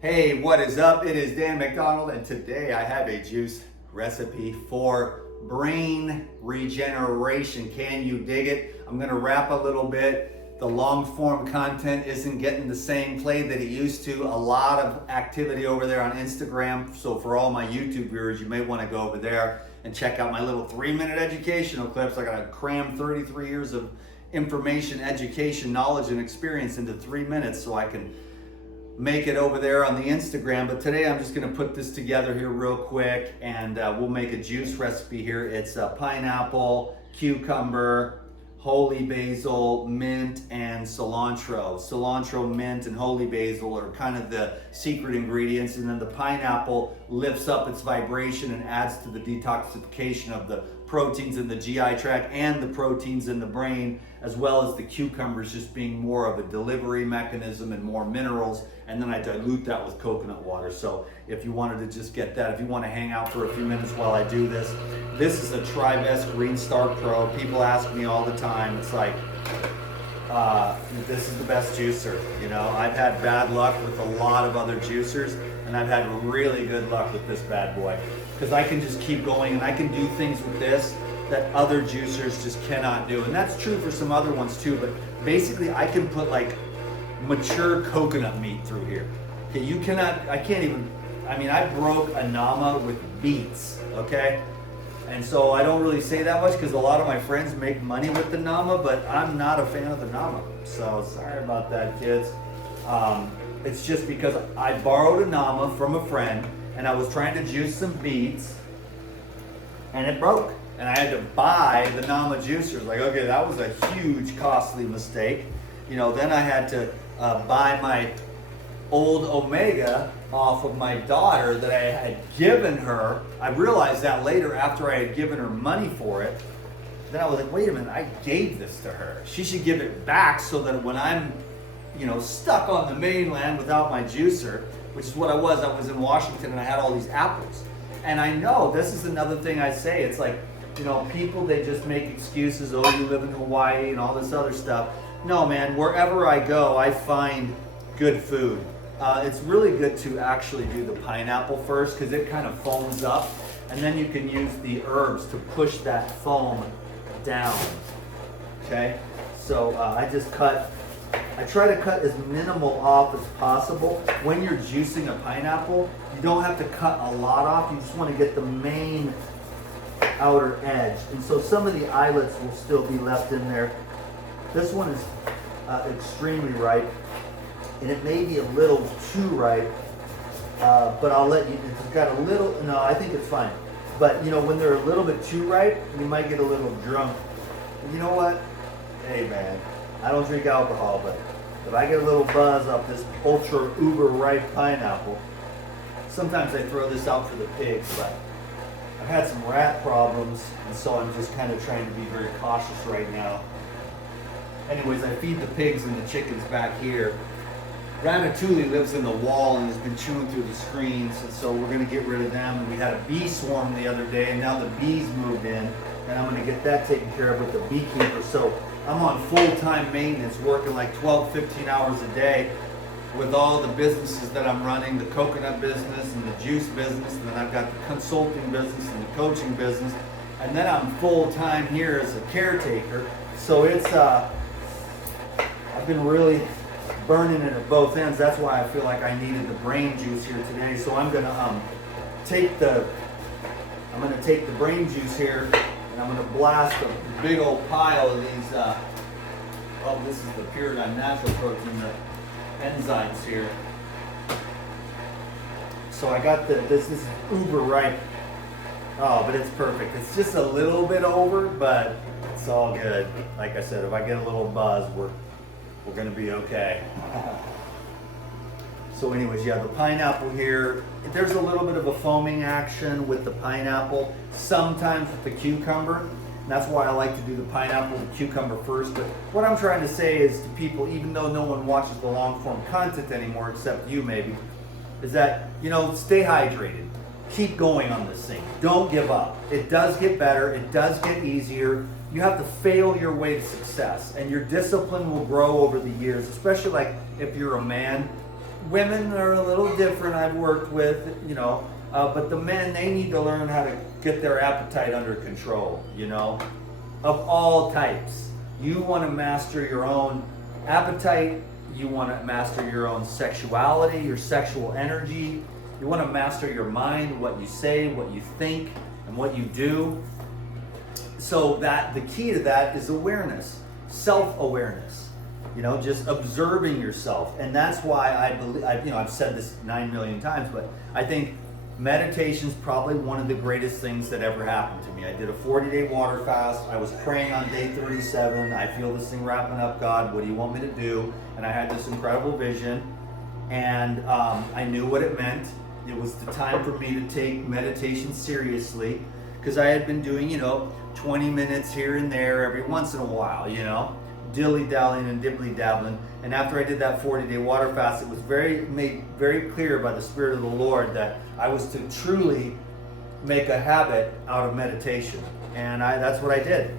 Hey, what is up? It is Dan McDonald, and today I have a juice recipe for brain regeneration. Can you dig it? I'm gonna rap a little bit. The long form content isn't getting the same play that it used to. A lot of activity over there on Instagram. So for all my YouTube viewers, you may wanna go over there and check out my little 3-minute educational clips. I gotta cram 33 years of information, education, knowledge, and experience into 3 minutes so I can make it over there on the Instagram. But today I'm just gonna put this together here real quick, and we'll make a juice recipe here. It's pineapple, cucumber, holy basil, mint, and cilantro. Cilantro, mint, and holy basil are kind of the secret ingredients, and then the pineapple lifts up its vibration and adds to the detoxification of the proteins in the GI tract and the proteins in the brain, as well as the cucumbers just being more of a delivery mechanism and more minerals. And then I dilute that with coconut water. So if you wanted to just get that, if you want to hang out for a few minutes while I do this, this is a Tribest Green Star Pro. People ask me all the time, it's like, this is the best juicer. You know, I've had bad luck with a lot of other juicers, and I've had really good luck with this bad boy, because I can just keep going and I can do things with this that other juicers just cannot do. And that's true for some other ones too, but basically I can put like mature coconut meat through here. Okay, you cannot, I can't even, I mean, I broke a nama with beets, okay? And so I don't really say that much because a lot of my friends make money with the nama, but I'm not a fan of the nama. So sorry about that, kids. It's just because I borrowed a nama from a friend and I was trying to juice some beets and it broke. And I had to buy the nama juicer. Like, okay, that was a huge, costly mistake. You know, then I had to buy my old Omega off of my daughter that I had given her. I realized that later after I had given her money for it. Then I was like, wait a minute, I gave this to her. She should give it back so that when I'm, you know, stuck on the mainland without my juicer, which is what I was in Washington and I had all these apples. And I know this is another thing I say. It's like, you know, people, they just make excuses. Oh, you live in Hawaii and all this other stuff. No, man, wherever I go, I find good food. It's really good to actually do the pineapple first because it kind of foams up, and then you can use the herbs to push that foam down. Okay, so I try to cut as minimal off as possible. When you're juicing a pineapple, you don't have to cut a lot off. You just want to get the main outer edge, and so some of the eyelets will still be left in there. This one is extremely ripe, and it may be a little too ripe, but I'll let you, it's got a little, no, I think it's fine. But you know, when they're a little bit too ripe, you might get a little drunk. And you know what? Hey man, I don't drink alcohol, but if I get a little buzz off this ultra uber ripe pineapple, sometimes I throw this out for the pigs, but I've had some rat problems, and so I'm just kind of trying to be very cautious right now. Anyways, I feed the pigs and the chickens back here. Ratatouille lives in the wall and has been chewing through the screens, and so we're going to get rid of them. We had a bee swarm the other day, and now the bees moved in, and I'm going to get that taken care of with the beekeeper. So I'm on full-time maintenance, working like 12, 15 hours a day with all the businesses that I'm running, the coconut business and the juice business, and then I've got the consulting business and the coaching business, and then I'm full-time here as a caretaker. So it's I've been really burning it at both ends. That's why I feel like I needed the brain juice here today. So I'm gonna take the brain juice here, and I'm gonna blast a big old pile of these. Oh, this is the Pyridine Natural Protein, the enzymes here. So I got this is uber ripe. Oh, but it's perfect. It's just a little bit over, but it's all good. Like I said, if I get a little buzz, we're gonna be okay. So anyways, yeah, the pineapple here, there's a little bit of a foaming action with the pineapple, sometimes with the cucumber. And that's why I like to do the pineapple and cucumber first. But what I'm trying to say is to people, even though no one watches the long form content anymore, except you maybe, is that, you know, stay hydrated. Keep going on this thing. Don't give up. It does get better. It does get easier. You have to fail your way to success, and your discipline will grow over the years, especially like if you're a man. women are a little different. I've worked with, you know, but the men, they need to learn how to get their appetite under control, you know, of all types. You want to master your own appetite. You want to master your own sexuality, your sexual energy. You want to master your mind, what you say, what you think, and what you do. So that the key to that is awareness, self-awareness. You know, just observing yourself. And that's why I believe, I've said this 9 million times, but I think meditation is probably one of the greatest things that ever happened to me. I did a 40-day water fast. I was praying on day 37. I feel this thing wrapping up, God, what do you want me to do? And I had this incredible vision, and I knew what it meant. It was the time for me to take meditation seriously, because I had been doing, 20 minutes here and there every once in a while, dilly-dallying and dibbly-dabbling. And after I did that 40-day water fast, it was made very clear by the Spirit of the Lord that I was to truly make a habit out of meditation. And that's what I did.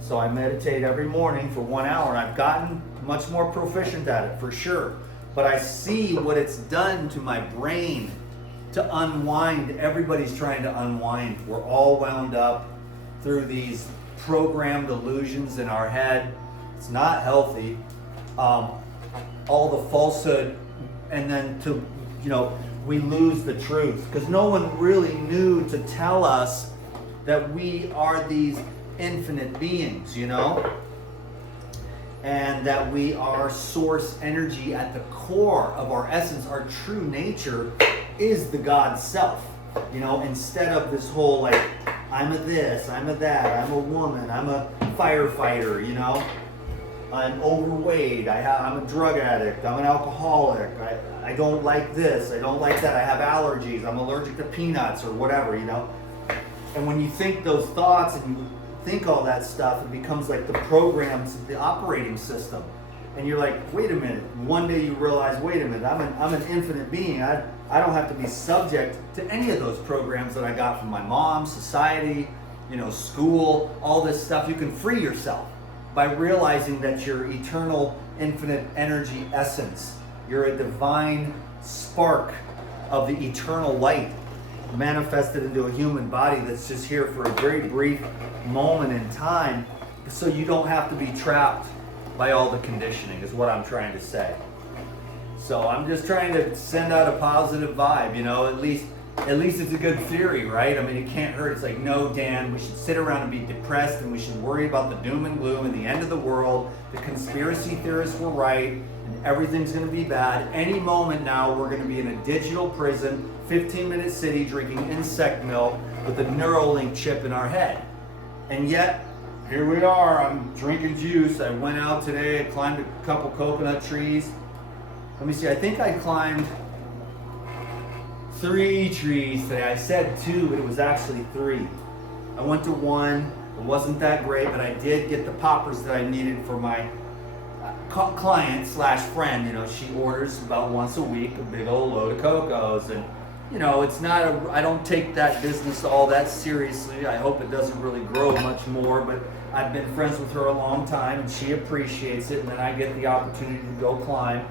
So I meditate every morning for 1 hour, and I've gotten much more proficient at it, for sure. But I see what it's done to my brain to unwind. Everybody's trying to unwind. We're all wound up through these programmed illusions in our head. It's not healthy. All the falsehood, and then we lose the truth, because no one really knew to tell us that we are these infinite beings, and that we are source energy at the core of our essence. Our true nature is the God self, instead of this whole I'm a this, I'm a that, I'm a woman, I'm a firefighter, I'm overweight, I'm a drug addict, I'm an alcoholic, I don't like this, I don't like that, I have allergies, I'm allergic to peanuts or whatever, And when you think those thoughts and you think all that stuff, it becomes like the programs, the operating system. And you're like, wait a minute. One day you realize, wait a minute, I'm an infinite being. I don't have to be subject to any of those programs that I got from my mom, society, school, all this stuff. You can free yourself by realizing that you're eternal, infinite energy essence. You're a divine spark of the eternal light manifested into a human body that's just here for a very brief moment in time, so you don't have to be trapped by all the conditioning, is what I'm trying to say. So I'm just trying to send out a positive vibe, at least it's a good theory, right? I mean, it can't hurt. It's like, no, Dan, we should sit around and be depressed, and we should worry about the doom and gloom and the end of the world. The conspiracy theorists were right, and everything's going to be bad. Any moment now, we're going to be in a digital prison, 15-minute city, drinking insect milk with a Neuralink chip in our head. And yet, here we are. I'm drinking juice. I went out today. I climbed a couple coconut trees. Let me see. I think I climbed 3 trees today. I said 2, but it was actually 3. I went to 1. It wasn't that great, but I did get the poppers that I needed for my client slash friend. She orders about once a week a big old load of cocos, and it's not I don't take that business all that seriously. I hope it doesn't really grow much more, but I've been friends with her a long time, and she appreciates it, and then I get the opportunity to go climb.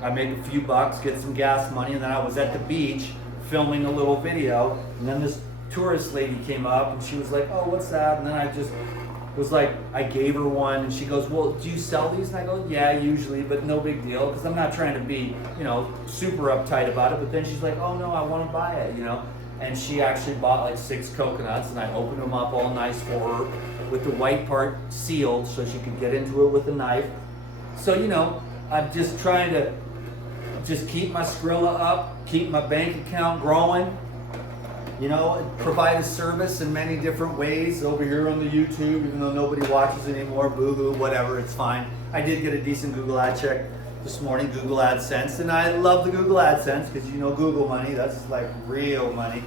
I make a few bucks, get some gas money, and then I was at the beach filming a little video, and then this tourist lady came up, and she was like, oh, what's that? And then I just was like, I gave her one, and she goes, well, do you sell these? And I go, yeah, usually, but no big deal, because I'm not trying to be, super uptight about it. But then she's like, oh no, I want to buy it, and she actually bought like 6 coconuts, and I opened them up all nice for her with the white part sealed so she could get into it with a knife. So, I'm just trying to just keep my Skrilla up, keep my bank account growing, provide a service in many different ways over here on the YouTube, even though nobody watches anymore, boo-hoo, whatever, it's fine. I did get a decent Google ad check this morning, Google AdSense, and I love the Google AdSense because Google money, that's like real money.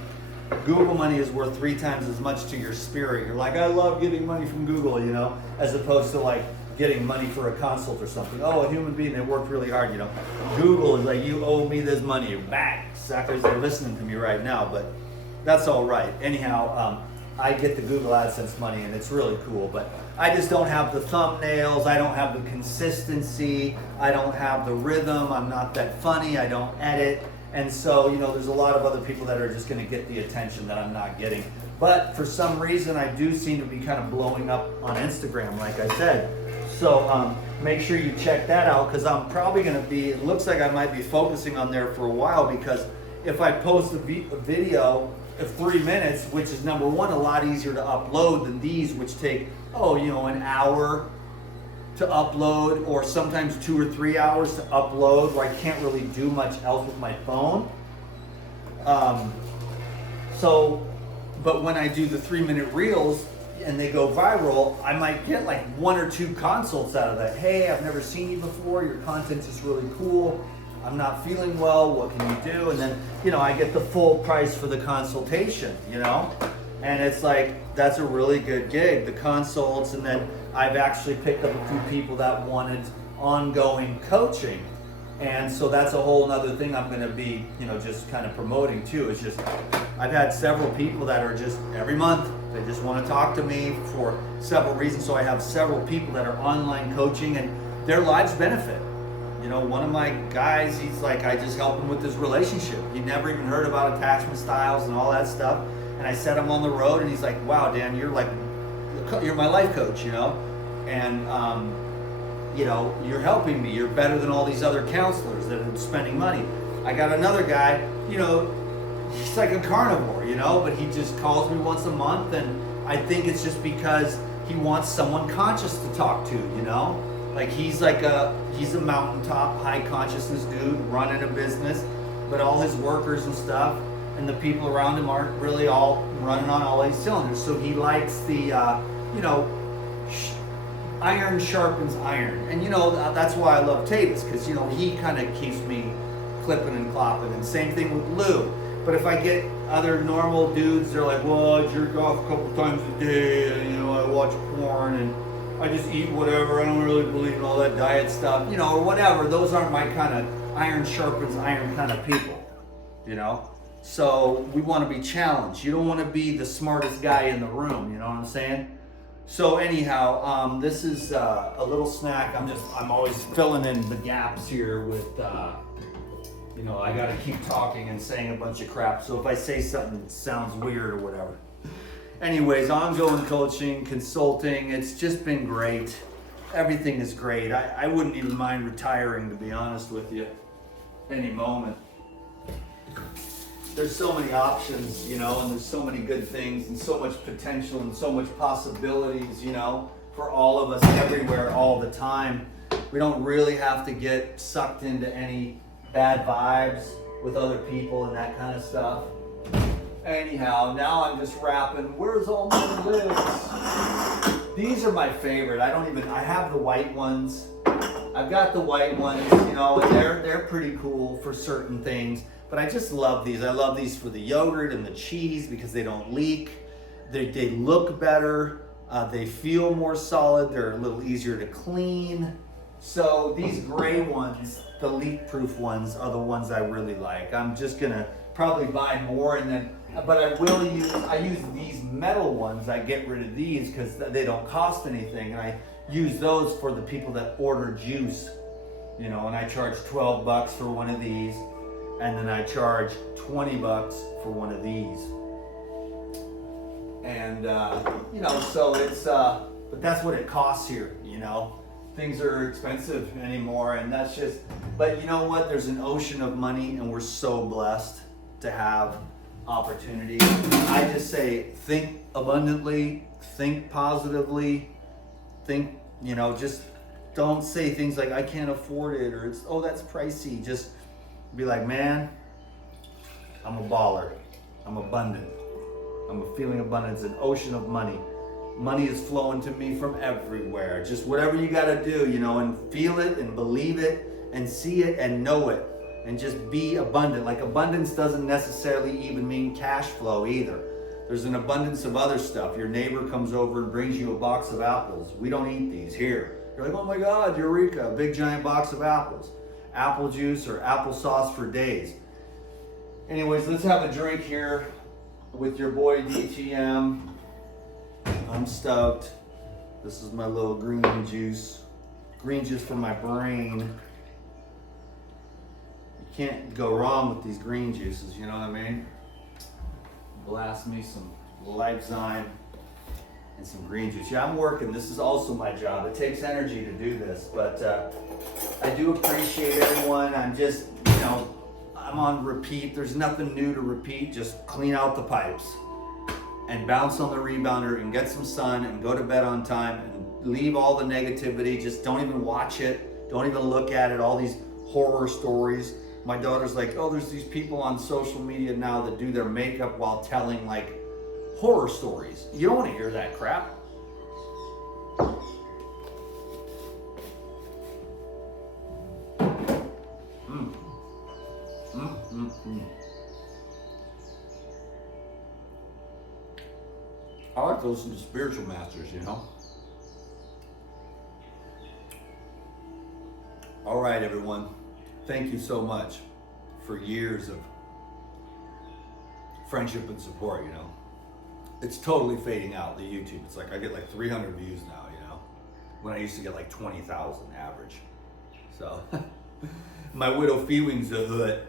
Google money is worth 3 times as much to your spirit. You're like, I love getting money from Google, as opposed to like getting money for a consult or something. Oh, a human being that worked really hard, Google is like, you owe me this money. Bang! Suckers, they're listening to me right now, but that's all right. Anyhow, I get the Google AdSense money, and it's really cool, but I just don't have the thumbnails, I don't have the consistency, I don't have the rhythm, I'm not that funny, I don't edit, and so, you know, there's a lot of other people that are just gonna get the attention that I'm not getting. But for some reason, I do seem to be kind of blowing up on Instagram, like I said. So make sure you check that out, because I'm probably gonna be, it looks like I might be focusing on there for a while, because if I post a video of 3 minutes, which is number one, a lot easier to upload than these, which take, an hour to upload, or sometimes 2 or 3 hours to upload, where I can't really do much else with my phone. But when I do the 3-minute reels and they go viral, I might get like 1 or 2 consults out of that. Hey, I've never seen you before, your content's just really cool, I'm not feeling well, what can you do? And then, I get the full price for the consultation, And it's like, that's a really good gig, the consults. And then I've actually picked up a few people that wanted ongoing coaching. And so that's a whole nother thing I'm gonna be, just kind of promoting too. It's just, I've had several people that are just every month, they just wanna talk to me for several reasons. So I have several people that are online coaching, and their lives benefit. One of my guys, he's like, I just helped him with his relationship. He never even heard about attachment styles and all that stuff. And I set him on the road, and he's like, wow, Dan, you're my life coach, And, you're helping me. You're better than all these other counselors that are spending money. I got another guy, he's like a carnivore, but he just calls me once a month. And I think it's just because he wants someone conscious to talk to, Like he's a mountaintop, high consciousness dude running a business, but all his workers and stuff and the people around him aren't really all running on all 8 cylinders. So he likes the, iron sharpens iron. And that's why I love Tavis, because, he kind of keeps me clipping and clopping. And same thing with Lou. But if I get other normal dudes, they're like, well, I jerk off a couple times a day, and, I watch porn, and I just eat whatever, I don't really believe in all that diet stuff, or whatever. Those aren't my kind of iron sharpens iron kind of people, So we want to be challenged. You don't want to be the smartest guy in the room, you know what I'm saying? So anyhow, this is a little snack. I'm always filling in the gaps here with, I got to keep talking and saying a bunch of crap. So if I say something that sounds weird or whatever. Anyways, ongoing coaching, consulting, it's just been great. Everything is great. I wouldn't even mind retiring, to be honest with you, any moment. There's so many options, and there's so many good things and so much potential and so much possibilities, for all of us everywhere all the time. We don't really have to get sucked into any bad vibes with other people and that kind of stuff. Anyhow, now I'm just rapping. Where's all my lyrics? These are my favorite. I have the white ones. I've got the white ones, and they're pretty cool for certain things. But I just love these. I love these for the yogurt and the cheese because they don't leak. They look better. They feel more solid. They're a little easier to clean. So these gray ones, the leak-proof ones, are the ones I really like. I'm just gonna probably buy more, but I use these metal ones. I get rid of these because they don't cost anything, and I use those for the people that order juice, and I charge $12 for one of these, and then I charge $20 for one of these. And so it's but that's what it costs here, Things are expensive anymore, and that's just, but you know what? There's an ocean of money, and we're so blessed to have opportunity. I just say, think abundantly, think positively, think, just don't say things like, I can't afford it, or it's, oh, that's pricey. Just be like, man, I'm a baller. I'm abundant. I'm feeling abundance, an ocean of money. Money is flowing to me from everywhere. Just whatever you got to do, and feel it and believe it and see it and know it. And just be abundant. Like, abundance doesn't necessarily even mean cash flow either. There's an abundance of other stuff. Your neighbor comes over and brings you a box of apples. We don't eat these here. You're like, oh my God, Eureka, a big giant box of apples. Apple juice or applesauce for days. Anyways, let's have a drink here with your boy DTM. I'm stoked. This is my little green juice. Green juice for my brain. You can't go wrong with these green juices, you know what I mean? Blast me some Lifezyme and some green juice. Yeah, I'm working. This is also my job. It takes energy to do this, but I do appreciate everyone. I'm just, you know, I'm on repeat. There's nothing new to repeat. Just clean out the pipes and bounce on the rebounder and get some sun and go to bed on time and leave all the negativity. Just don't even watch it. Don't even look at it. All these horror stories. My daughter's like, oh, there's these people on social media now that do their makeup while telling like horror stories. You don't want to hear that crap. I like to listen to spiritual masters, you know. All right, everyone. Thank you so much for years of friendship and support, you know. It's totally fading out, the YouTube. It's like I get like 300 views now, you know, when I used to get like 20,000 average. So my widow feelings a hood.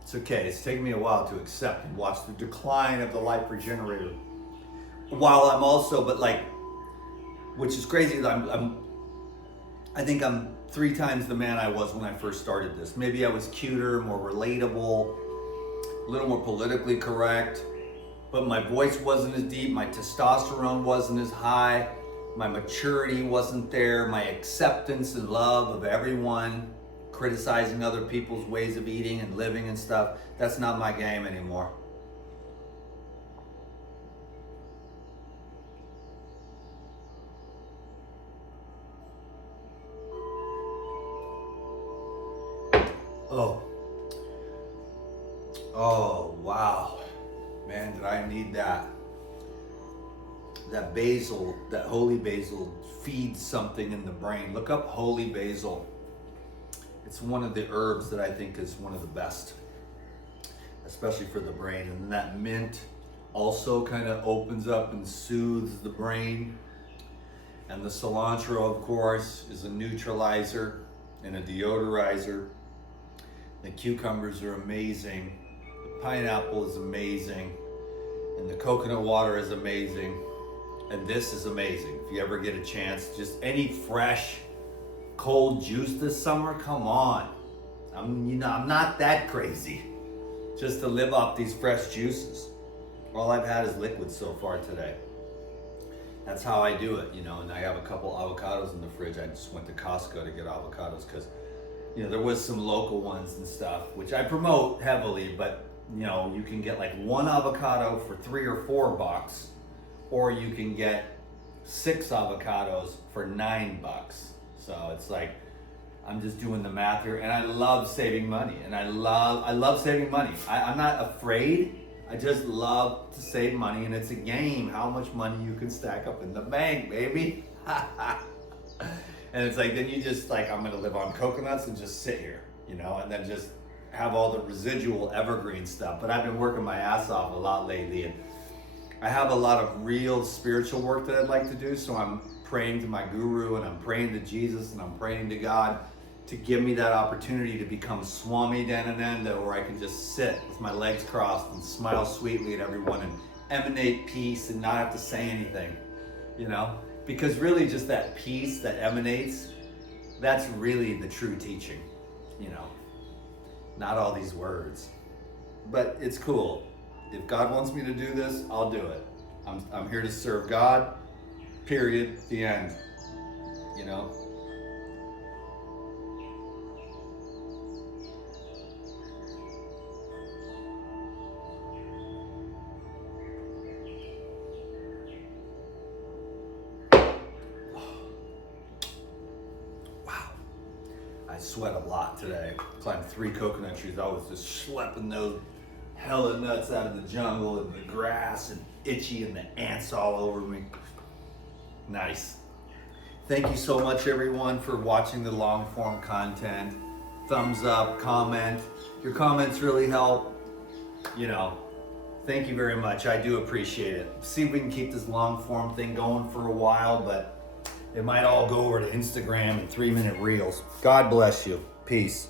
It's okay. It's taken me a while to accept and watch the decline of the life regenerator. While I'm also, but like, which is crazy that I think I'm 3 times the man I was when I first started this. Maybe I was cuter, more relatable, a little more politically correct, but my voice wasn't as deep, my testosterone wasn't as high, my maturity wasn't there, my acceptance and love of everyone, criticizing other people's ways of eating and living and stuff. That's not my game anymore. Oh, wow. Man, did I need that. That basil, that holy basil feeds something in the brain. Look up holy basil. It's one of the herbs that I think is one of the best, especially for the brain. And that mint also kind of opens up and soothes the brain. And the cilantro, of course, is a neutralizer and a deodorizer. The cucumbers are amazing. The pineapple is amazing. And the coconut water is amazing. And this is amazing. If you ever get a chance, just any fresh, cold juice this summer, come on. I'm not that crazy. Just to live off these fresh juices. All I've had is liquid so far today. That's how I do it, you know, and I have a couple avocados in the fridge. I just went to Costco to get avocados because, you know, there was some local ones and stuff, which I promote heavily, but, you know, you can get like one avocado for $3 or $4, or you can get 6 avocados for $9. So it's like, I'm just doing the math here, and I love saving money, and I love saving money. I'm not afraid. I just love to save money, and it's a game how much money you can stack up in the bank, baby. And it's like, then you just like, I'm gonna live on coconuts and just sit here, you know, and then just have all the residual evergreen stuff. But I've been working my ass off a lot lately, and I have a lot of real spiritual work that I'd like to do. So I'm praying to my guru, and I'm praying to Jesus, and I'm praying to God to give me that opportunity to become Swami Dhanananda, where I can just sit with my legs crossed and smile sweetly at everyone and emanate peace and not have to say anything, you know? Because really just that peace that emanates, that's really the true teaching, you know? Not all these words. But it's cool. If God wants me to do this, I'll do it. I'm here to serve God, period, the end, you know? I sweat a lot today. Climbed 3 coconut trees. I was just schlepping those hella nuts out of the jungle and the grass and itchy and the ants all over me. Nice. Thank you so much, everyone, for watching the long form content. Thumbs up, comment. Your comments really help, you know, Thank you very much. I do appreciate it. See if we can keep this long form thing going for a while, but it might all go over to Instagram and 3-minute reels. God bless you. Peace.